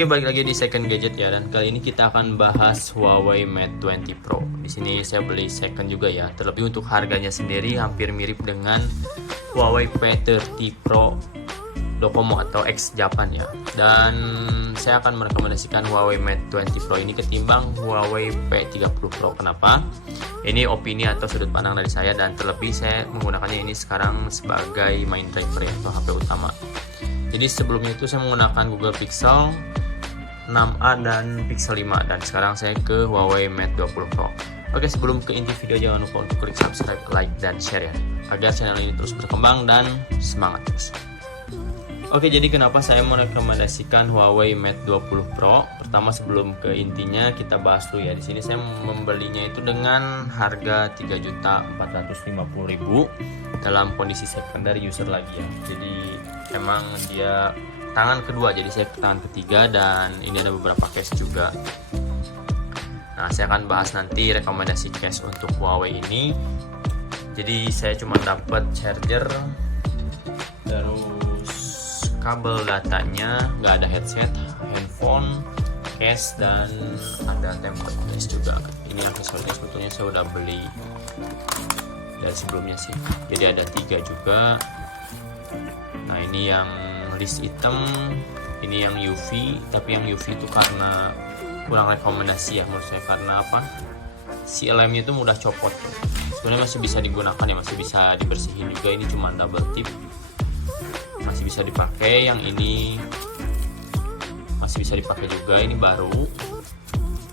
Oke, balik lagi di Second Gadget ya, dan kali ini kita akan bahas Huawei Mate 20 Pro. Di sini saya beli second juga ya, terlebih untuk harganya sendiri hampir mirip dengan Huawei P30 Pro Docomo atau X Japan ya. Dan saya akan merekomendasikan Huawei Mate 20 Pro ini ketimbang Huawei P30 Pro. Kenapa? Ini opini atau sudut pandang dari saya, dan terlebih saya menggunakannya ini sekarang sebagai main driver ya, atau HP utama. Jadi sebelumnya itu saya menggunakan Google Pixel 6a dan Pixel 5, dan sekarang saya ke Huawei Mate 20 Pro. Oke, sebelum ke inti video jangan lupa untuk klik subscribe, like, dan share ya, agar channel ini terus berkembang dan semangat terus. Oke, jadi kenapa saya merekomendasikan Huawei Mate 20 Pro? Pertama, sebelum ke intinya kita bahas dulu ya. Di sini saya membelinya itu dengan harga 3.450.000 dalam kondisi secondary user lagi ya. Jadi emang dia tangan kedua, jadi saya ke tangan ketiga, dan ini ada beberapa case juga. Nah, saya akan bahas nanti rekomendasi case untuk Huawei ini. Jadi saya cuma dapat charger, terus kabel datanya, nggak ada headset, handphone, case, dan ada tempered glass juga. Ini aksesorisnya sebetulnya saya udah beli dari sebelumnya sih, jadi ada 3 juga. Nah, ini yang list item, ini yang UV, tapi yang UV itu karena kurang rekomendasi ya menurut saya. Karena apa? Si lemnya itu mudah copot. Sebenarnya masih bisa digunakan ya, masih bisa dibersihin juga. Ini cuma double tip, masih bisa dipakai. Yang ini masih bisa dipakai juga, ini baru.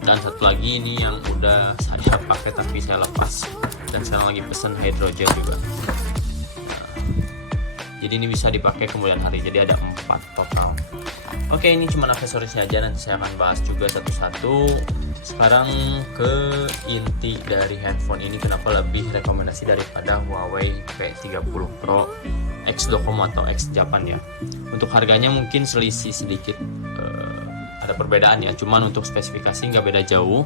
Dan satu lagi ini yang udah saya pakai tapi saya lepas, dan sekarang lagi pesen hydrogel juga. Jadi ini bisa dipakai kemudian hari, jadi ada 4 total. Oke, ini cuma aksesorisnya aja, nanti saya akan bahas juga satu-satu. Sekarang ke inti dari handphone ini, kenapa lebih rekomendasi daripada Huawei P30 Pro X Docomo atau X Japan ya. Untuk harganya mungkin selisih sedikit, ada perbedaan ya, cuman untuk spesifikasi nggak beda jauh,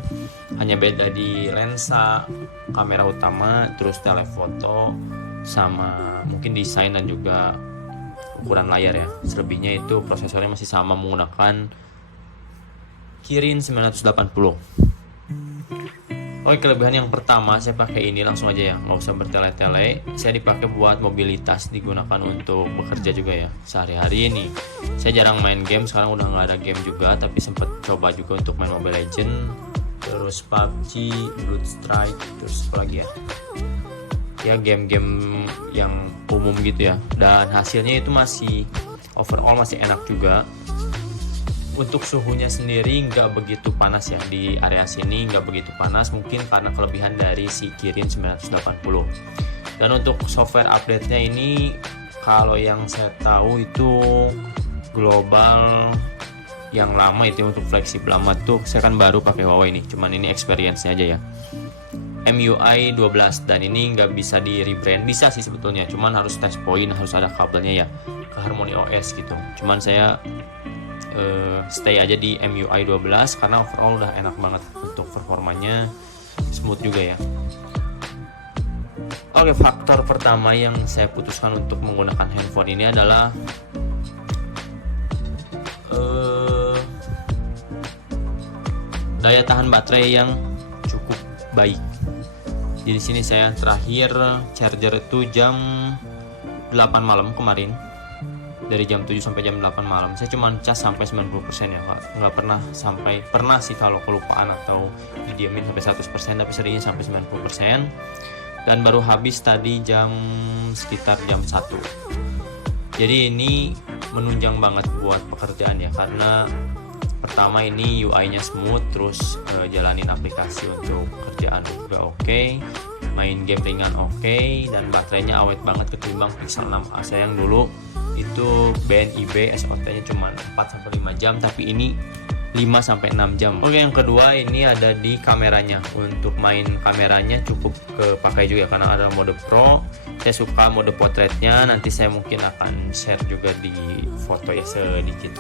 hanya beda di lensa, kamera utama, terus telefoto, sama mungkin desain dan juga ukuran layar ya. Selebihnya itu prosesornya masih sama, menggunakan Kirin 980. Oke, kelebihan yang pertama, saya pakai ini langsung aja ya, nggak usah bertele-tele. Saya dipakai buat mobilitas, digunakan untuk bekerja juga ya, sehari-hari ini. Saya jarang main game, sekarang udah nggak ada game juga, tapi sempat coba juga untuk main Mobile Legend, terus PUBG, Blood Strike, terus apa lagi ya, game-game yang umum gitu ya. Dan hasilnya itu masih overall masih enak juga. Untuk suhunya sendiri nggak begitu panas ya, di area sini nggak begitu panas, mungkin karena kelebihan dari si Kirin 980. Dan untuk software update-nya ini, kalau yang saya tahu itu global yang lama itu untuk fleksibel amat tuh, saya kan baru pakai Huawei ini, cuman ini experience-nya aja ya. MIUI 12, dan ini nggak bisa di rebrand, bisa sih sebetulnya, cuman harus touch point, harus ada kabelnya ya ke Harmony OS gitu. Cuman saya stay aja di MIUI 12 karena overall udah enak banget, untuk performanya smooth juga ya. Oke, faktor pertama yang saya putuskan untuk menggunakan handphone ini adalah daya tahan baterai yang cukup baik. Jadi sini saya terakhir charger itu jam 8 malam kemarin, dari jam 7 sampai jam 8 malam. Saya cuma cas sampai 90% ya, nggak pernah sih kalau kelupaan atau didiamin sampai 100%, tapi seringnya sampai 90%. Dan baru habis tadi sekitar jam 1. Jadi ini menunjang banget buat pekerjaan ya, karena pertama ini UI-nya smooth, terus jalanin aplikasi untuk kerjaan juga oke, main game ringan oke, dan baterainya awet banget ketimbang Pixel 6a saya yang dulu itu BNIB SOT-nya cuma 4-5 jam, tapi ini 5-6 jam. Oke, yang kedua ini ada di kameranya. Untuk main kameranya cukup kepakai juga karena ada mode Pro. Saya suka mode portraitnya, nanti saya mungkin akan share juga di foto ya sedikit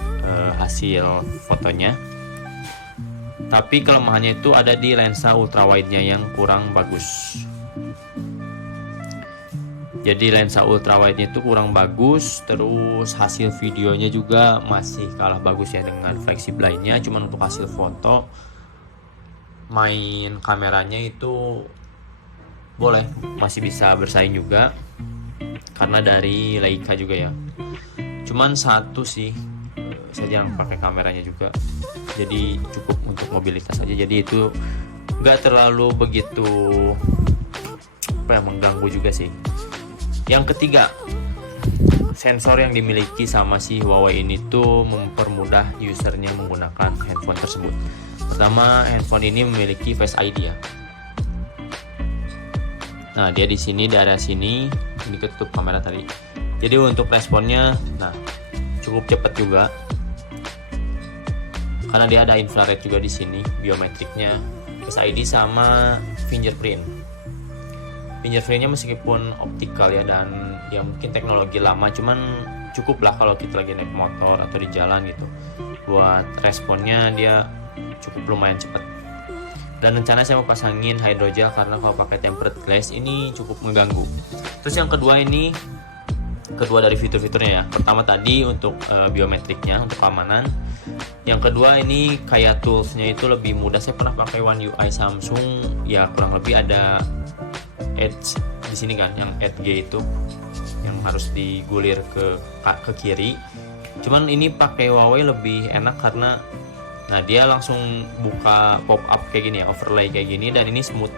hasil fotonya. Tapi kelemahannya itu ada di lensa ultrawide-nya yang kurang bagus. Jadi lensa ultrawide-nya itu kurang bagus, terus hasil videonya juga masih kalah bagus ya dengan flagship lainnya. Cuman untuk hasil foto, main kameranya itu boleh, masih bisa bersaing juga karena dari Leica juga ya. Cuman satu sih, saya jarang pakai kameranya juga, jadi cukup untuk mobilitas saja. Jadi itu nggak terlalu begitu mengganggu juga sih. Yang ketiga, sensor yang dimiliki sama si Huawei ini tuh mempermudah usernya menggunakan handphone tersebut. Pertama, handphone ini memiliki Face ID ya. Nah, dia di sini, daerah sini, ini ketutup kamera tadi. Jadi untuk responnya, nah cukup cepat juga. Karena dia ada infrared juga di sini, biometriknya, Face ID sama fingerprint. Fingerprintnya meskipun optikal ya, dan ya mungkin teknologi lama, cuman cukup lah kalau kita lagi naik motor atau di jalan gitu. Buat responnya dia cukup lumayan cepat. Dan rencana saya mau pasangin hydrogel karena kalau pakai tempered glass ini cukup mengganggu. Terus yang kedua dari fitur-fiturnya ya. Pertama tadi untuk biometriknya, untuk keamanan. Yang kedua ini kayak toolsnya itu lebih mudah. Saya pernah pakai One UI Samsung, ya kurang lebih ada edge di sini kan, yang edge G itu yang harus digulir ke kiri. Cuman ini pakai Huawei lebih enak karena nah dia langsung buka pop up kayak gini ya, overlay kayak gini, dan ini smooth.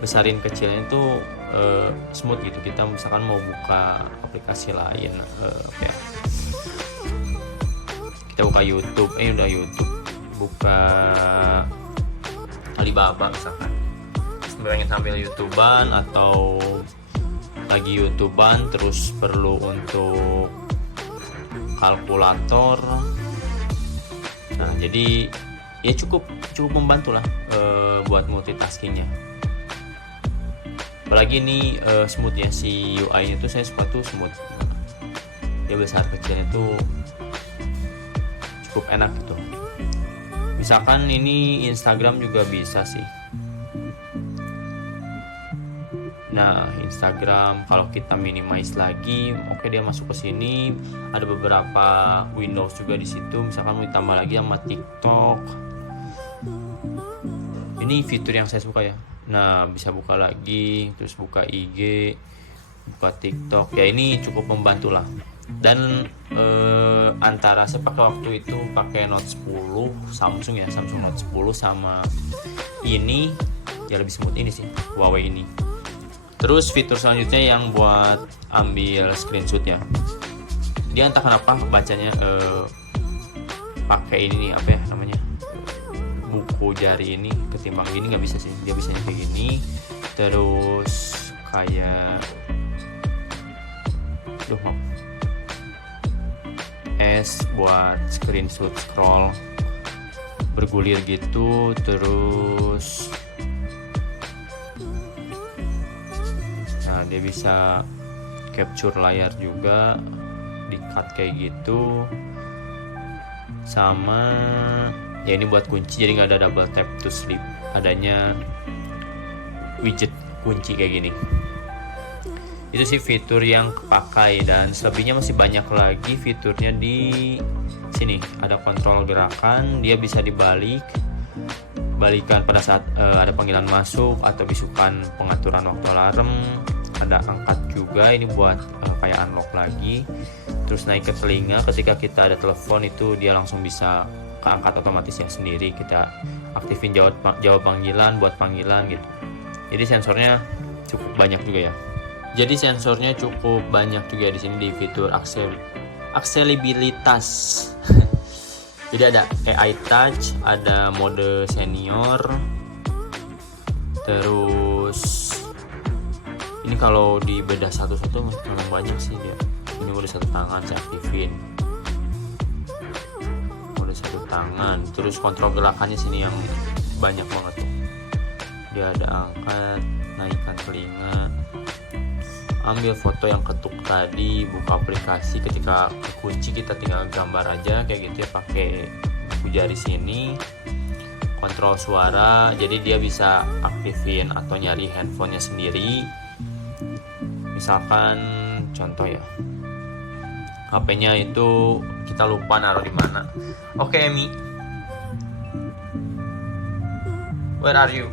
Besarin kecilnya itu smooth gitu. Kita misalkan mau buka aplikasi lain, kayak kita buka YouTube, udah YouTube, buka Alibaba misalkan, pengen sambil YouTubean atau lagi YouTubean terus perlu untuk kalkulator. Nah jadi ya cukup membantu lah buat multitaskingnya. Apalagi ini smooth ya, si UI nya tuh saya suka tuh smooth. Dia besar kecilnya tuh cukup enak gitu. Misalkan ini Instagram juga bisa sih. Nah, Instagram kalau kita minimize lagi, oke dia masuk ke sini. Ada beberapa Windows juga di situ. Misalkan mau ditambah lagi sama TikTok. Ini fitur yang saya suka ya. Nah, bisa buka lagi, terus buka IG, buka TikTok. Ya ini cukup membantu lah. Dan antara saya pakai waktu itu pakai Note 10 Samsung ya, Samsung Note 10 sama ini ya lebih smooth ini sih, Huawei ini. Terus fitur selanjutnya yang buat ambil screenshot ya, dia entah kenapa bacanya pakai ini nih, apa ya namanya, buku jari ini, ketimbang gini nggak bisa sih, dia bisanya kayak gini. Terus kayak S buat screenshot, scroll bergulir gitu. Terus dia bisa capture layar juga, di cut kayak gitu. Sama ya ini buat kunci, jadi nggak ada double tap to sleep, adanya widget kunci kayak gini. Itu sih fitur yang kepakai, dan selebihnya masih banyak lagi fiturnya. Di sini ada kontrol gerakan, dia bisa balikan pada saat ada panggilan masuk, atau bisukan pengaturan waktu alarm. Ada angkat juga, ini buat kayak unlock lagi. Terus naik ke telinga, ketika kita ada telepon itu dia langsung bisa keangkat otomatis ya sendiri. Kita aktifin jawab panggilan buat panggilan gitu. Jadi sensornya cukup banyak juga ya. Jadi sensornya cukup banyak juga di sini di fitur aksesibilitas. Jadi ada AI touch, ada mode senior. Terus ini kalau di bedah satu-satu memang banyak sih dia. Ini mode satu tangan saya aktifin. Mode satu tangan. Terus kontrol gerakannya sini yang banyak banget tuh. Dia ada angkat, naikkan telinga, ambil foto yang ketuk tadi, buka aplikasi, ketika kunci kita tinggal gambar aja kayak gitu ya pakai buku jari sini. Kontrol suara, jadi dia bisa aktifin atau nyari handphonenya sendiri. Misalkan contoh ya, HP-nya itu kita lupa naruh di mana. Oke, Emi, where are you?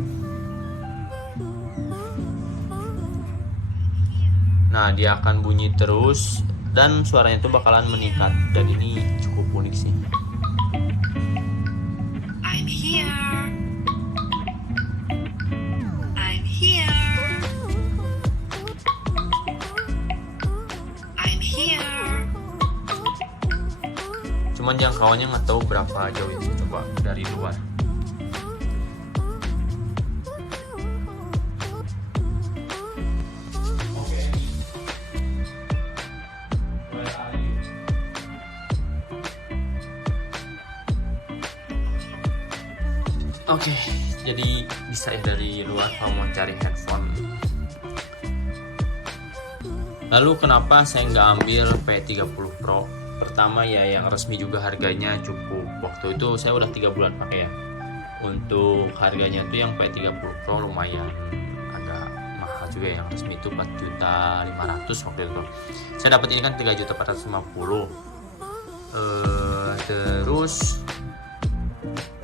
Nah, dia akan bunyi terus dan suaranya itu bakalan meningkat, dan ini cukup unik sih. I'm here. I'm here. I'm here. Cuman jangkauannya nggak tahu berapa jauh itu, coba dari luar. Oke, jadi bisa ya dari luar kalau mau cari handphone. Lalu kenapa saya nggak ambil P30 Pro? Pertama ya, yang resmi juga harganya cukup. Waktu itu saya udah 3 bulan pakai ya. Untuk harganya tuh yang P30 Pro lumayan agak mahal juga ya. Yang resmi itu 4.500.000 waktu itu. Saya dapat ini kan 3.450.000. Terus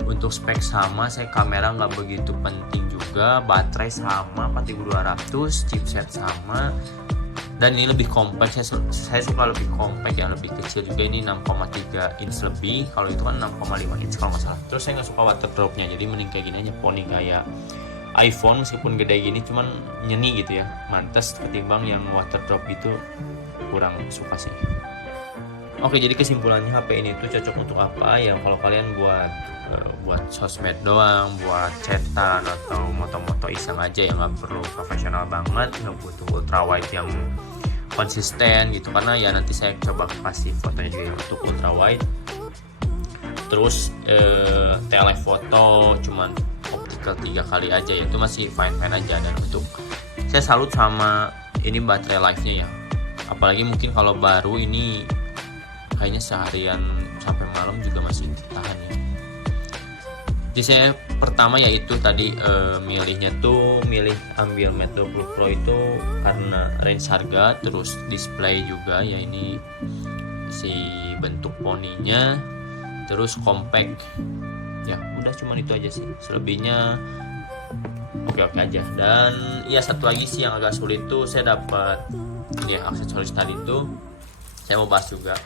untuk spek sama, saya kamera nggak begitu penting juga, baterai sama 4200, chipset sama, dan ini lebih compact. Saya suka lebih compact, yang lebih kecil juga. Ini 6,3 inch lebih, kalau itu kan 6,5 inch kalau nggak salah. Terus saya nggak suka water dropnya, jadi mending kayak gini aja, poni kayak iPhone meskipun gede gini, cuman nyeni gitu ya, mantes ketimbang yang water drop itu, kurang suka sih. Oke, jadi kesimpulannya HP ini tuh cocok untuk apa ya? Kalau kalian buat sosmed doang, buat chatan atau moto-moto iseng aja yang nggak perlu profesional banget, nggak butuh ultrawide yang konsisten gitu, karena ya nanti saya coba kasih fotonya juga untuk ultrawide. Terus telefoto cuman optical 3 kali aja ya, itu masih fine aja. Dan untuk saya salut sama ini baterai life-nya ya, apalagi mungkin kalau baru ini kayaknya seharian sampai malam juga masih tahan ya. Jadi saya pertama yaitu tadi milih ambil Mate 20 Pro itu karena range harga, terus display juga ya, ini si bentuk poninya, terus compact ya, udah cuman itu aja sih, selebihnya oke aja. Dan ya satu lagi sih yang agak sulit tuh, saya dapat ini ya, aksesoris tadi tuh saya mau bahas juga.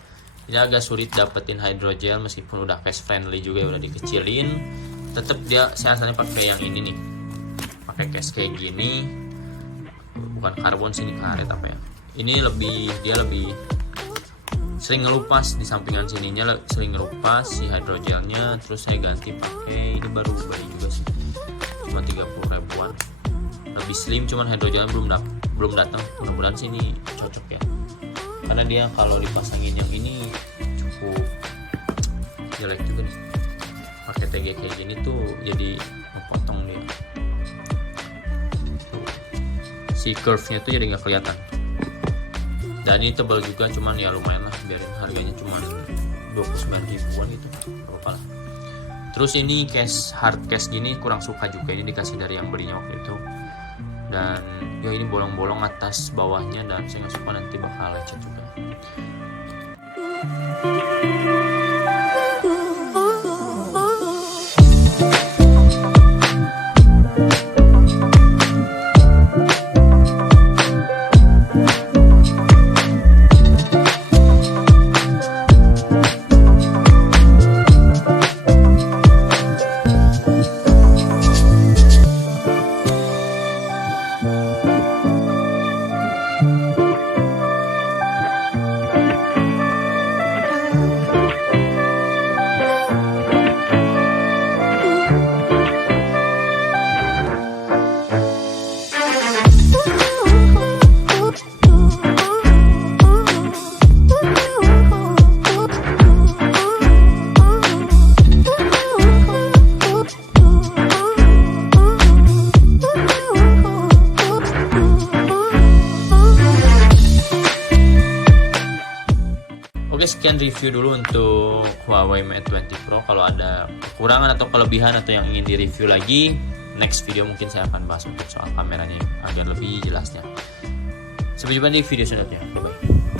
Ini agak sulit dapetin hydrogel, meskipun udah case friendly juga, udah dikecilin, tetap dia saya asalnya pakai yang ini nih, pakai case kayak gini, bukan karbon sini, karet apa ya, ini dia lebih sering ngelupas di sampingan sininya, sering ngelupas si hydrogelnya. Terus saya ganti pakai ini, baru beli juga sih, cuma 30.000-an, lebih slim, cuman hydrogelnya belum datang. Mudah-mudahan sih ini cocok ya, karena dia kalau dipasangin yang ini cukup jelek juga nih, pakai TG kayak gini tuh jadi memotong dia tuh. Si curve-nya tuh jadi nggak kelihatan. Dan ini tebal juga, cuman ya lumayan lah, biarin harganya cuman 29.000-an gitu, gak apa-apa lah. Terus ini hard case gini kurang suka juga, ini dikasih dari yang belinya waktu itu. Dan ya ini bolong-bolong atas bawahnya, dan saya nggak suka, nanti bakal lecet juga. Oke, sekian review dulu untuk Huawei Mate 20 Pro. Kalau ada kekurangan atau kelebihan atau yang ingin di-review lagi, next video mungkin saya akan bahas untuk soal kameranya agar lebih jelasnya. Sampai jumpa di video selanjutnya. Bye.